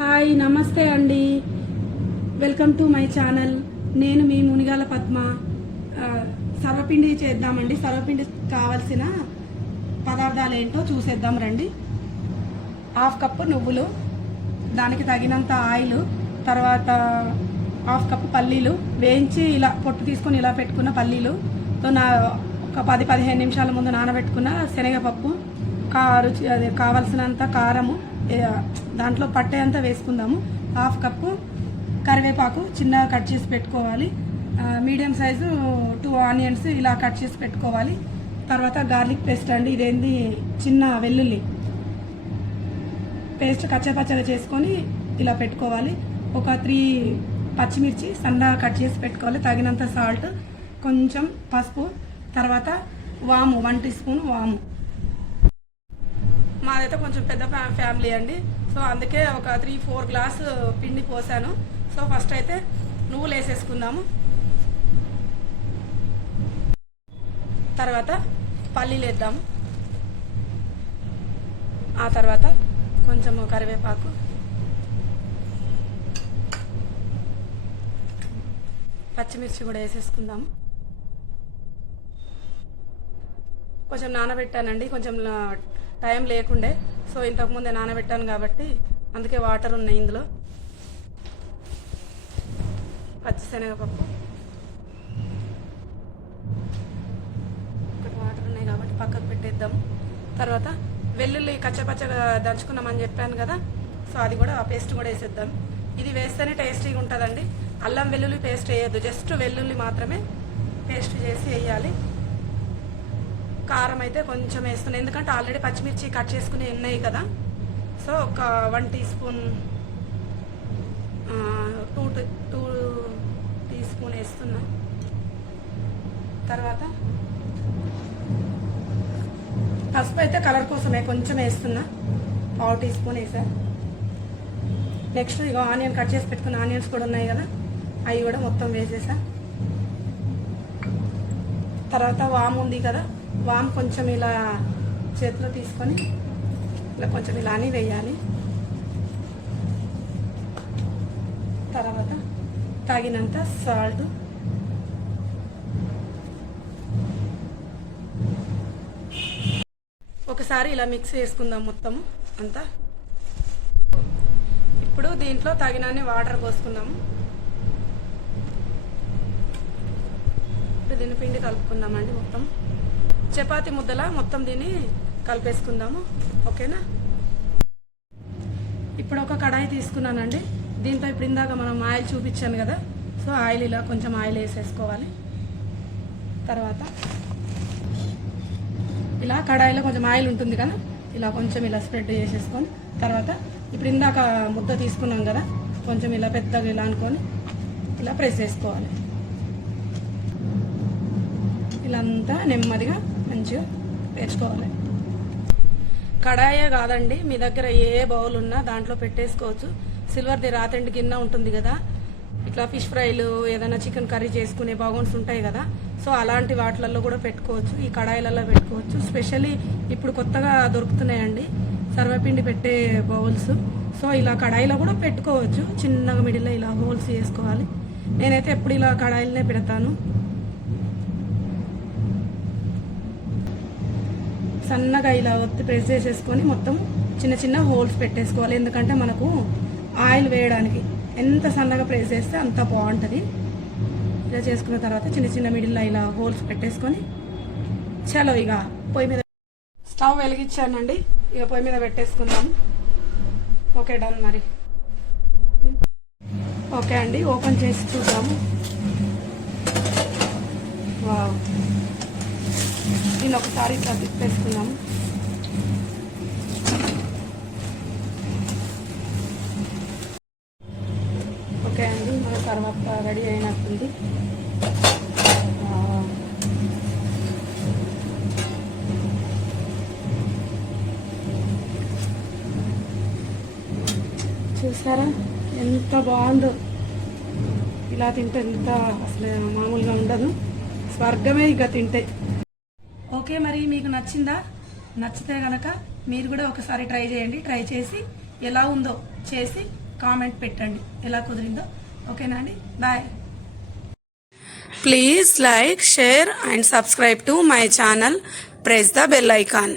Hi నమస్తే అండి, welcome to my channel. నేను మీ మునిగాల పద్మ. సర్వపిండి చేద్దామండి. సర్వపిండి కావాల్సిన పదార్థాలు ఏంటో చూసేద్దాం రండి. 1/2 కప్పు నువ్వులు, దానికి తగినంత ఆయిల్, తర్వాత 1/2 కప్పు పల్లీలు వేయించి ఇలా పొట్టు తీసుకొని ఇలా పెట్టుకున్న పల్లీలు, ఒక 10-15 నిమిషాల ముందు నానబెట్టుకున్న శనగపప్పు, కావలసినంత కారము, దాంట్లో పట్టేంత వేసుకుందాము. 1/2 కప్పు కరివేపాకు చిన్నగా కట్ చేసి పెట్టుకోవాలి. మీడియం సైజు 2 ఆనియన్స్ ఇలా కట్ చేసి పెట్టుకోవాలి. తర్వాత గార్లిక్ పేస్ట్ అండి, ఇదేంది చిన్న వెల్లుల్లి పేస్ట్ కచ్చపచ్చగా చేసుకొని ఇలా పెట్టుకోవాలి. ఒక 3 పచ్చిమిర్చి సన్నగా కట్ చేసి పెట్టుకోవాలి. తగినంత సాల్ట్, కొంచెం పసుపు, తర్వాత వాము 1 టీ స్పూన్ వాము. మాదైతే కొంచెం పెద్ద ఫ్యామిలీ అండి, సో అందుకే ఒక 3-4 గ్లాసు పిండి పోసాను. సో ఫస్ట్ అయితే నువ్వులు వేసేసుకుందాము. తర్వాత పల్లీలు వేద్దాము. ఆ తర్వాత కొంచెం కరివేపాకు, పచ్చిమిర్చి కూడా వేసేసుకుందాము. కొంచెం నానబెట్టానండి, కొంచెం టైం లేకుండే, సో ఇంతకుముందే నానబెట్టాను కాబట్టి అందుకే వాటర్ ఉన్నాయి ఇందులో. పచ్చిశనగపప్పు ఇక్కడ వాటర్ ఉన్నాయి కాబట్టి పక్కకు పెట్టేద్దాము. తర్వాత వెల్లుల్లి కచ్చపచ్చగా దంచుకున్నామని చెప్పాను కదా, సో అది కూడా ఆ పేస్ట్ కూడా వేసేద్దాం. ఇది వేస్తేనే టేస్టీగా ఉంటుందండి. అల్లం వెల్లుల్లి పేస్ట్ వేయద్దు, జస్ట్ వెల్లుల్లి మాత్రమే పేస్ట్ చేసి వేయాలి. కారం అయితే కొంచెం వేస్తున్నాను, ఎందుకంటే ఆల్రెడీ పచ్చిమిర్చి కట్ చేసుకుని ఉన్నాయి కదా. సో ఒక 1 టీ స్పూన్ 2 టీ స్పూన్ వేస్తున్నా. తర్వాత పసుపు అయితే కలర్ కోసమే కొంచెం వేస్తున్నా, 1/2 టీ స్పూన్ వేసా. నెక్స్ట్ ఇక ఆనియన్ కట్ చేసి పెట్టుకున్న ఆనియన్స్ కూడా ఉన్నాయి కదా, అవి కూడా మొత్తం వేసేసా. తర్వాత వాము ఉంది కదా, వామ్ కొంచెం ఇలా చేతిలో తీసుకొని ఇలా కొంచెం ఇలా అని వేయాలి. తర్వాత తగినంత సాల్ట్, ఒకసారి ఇలా మిక్స్ చేసుకుందాం మొత్తం అంతా. ఇప్పుడు దీంట్లో తగినన్ని వాటర్ పోసుకుందాము. ఇప్పుడు దీన్ని పిండి కలుపుకుందామండి. మొత్తం చపాతీ ముద్దలా మొత్తం దీన్ని కలిపేసుకుందాము, ఓకేనా. ఇప్పుడు ఒక కడాయి తీసుకున్నానండి. దీంతో ఇప్పుడు ఇందాక మనం ఆయిల్ చూపించాను కదా, సో ఆయిల్ ఇలా కొంచెం ఆయిల్ వేసేసుకోవాలి. తర్వాత ఇలా కడాయిలో కొంచెం ఆయిల్ ఉంటుంది కదా, ఇలా కొంచెం ఇలా స్ప్రెడ్ చేసేసుకొని, తర్వాత ఇప్పుడు ఇందాక ముద్ద తీసుకున్నాం కదా, కొంచెం ఇలా పెద్దగా ఇలా అనుకొని ఇలా ప్రెస్ చేసుకోవాలి. ఇలా అంతా నెమ్మదిగా మంచిగా పేర్చుకోవాలి. కడాయే కాదండి, మీ దగ్గర ఏ బౌల్ ఉన్నా దాంట్లో పెట్టేసుకోవచ్చు. సిల్వర్ది రాతండి గిన్నె ఉంటుంది కదా, ఇట్లా ఫిష్ ఫ్రైలు ఏదైనా చికెన్ కర్రీ చేసుకునే బౌల్స్ ఉంటాయి కదా, సో అలాంటి వాటిలలో కూడా పెట్టుకోవచ్చు, ఈ కడాయిలలో పెట్టుకోవచ్చు. స్పెషల్లీ ఇప్పుడు కొత్తగా దొరుకుతున్నాయండి సర్వపిండి పెట్టే బౌల్స్. సో ఇలా కడాయిలో కూడా పెట్టుకోవచ్చు, చిన్నగా మిడిల్లో ఇలా హోల్స్ చేసుకోవాలి. నేనైతే ఎప్పుడు ఇలా కడాయిలనే పెడతాను. సన్నగా ఇలా ఒత్తి ప్రెస్ చేసేసుకొని మొత్తం చిన్న చిన్న హోల్స్ పెట్టేసుకోవాలి, ఎందుకంటే మనకు ఆయిల్ వేయడానికి ఎంత సన్నగా ప్రెస్ చేస్తే అంత బాగుంటుంది. ఇలా చేసుకున్న తర్వాత చిన్న చిన్న మిడిల్లో ఇలా హోల్స్ పెట్టేసుకొని చలో ఇక పొయ్యి మీద స్టవ్ వెలిగించానండి. ఇక పొయ్యి మీద పెట్టేసుకుందాము. Okay, done. మరి ఓకే అండి, ఓపెన్ చేసి చూద్దాము. వావ్, దీన్ని ఒకసారి ఇట్లా తిప్పేసుకుందాము. ఓకే అండి, మన తర్వాత రెడీ అయినట్టుంది. చూసారా ఎంత బాగుందో. ఇలా తింటే ఎంత అసలు మామూలుగా ఉండదు, స్వర్గమే ఇక తింటే. ఓకే, మరి మీకు నచ్చిందా? నచ్చితే కనుక మీరు కూడా ఒకసారి ట్రై చేయండి. ట్రై చేసి ఎలా ఉందో చేసి కామెంట్ పెట్టండి ఎలా కుదిరిందో. ఓకేనా అండి, bye. Please like, share and subscribe to my channel. Press the bell icon.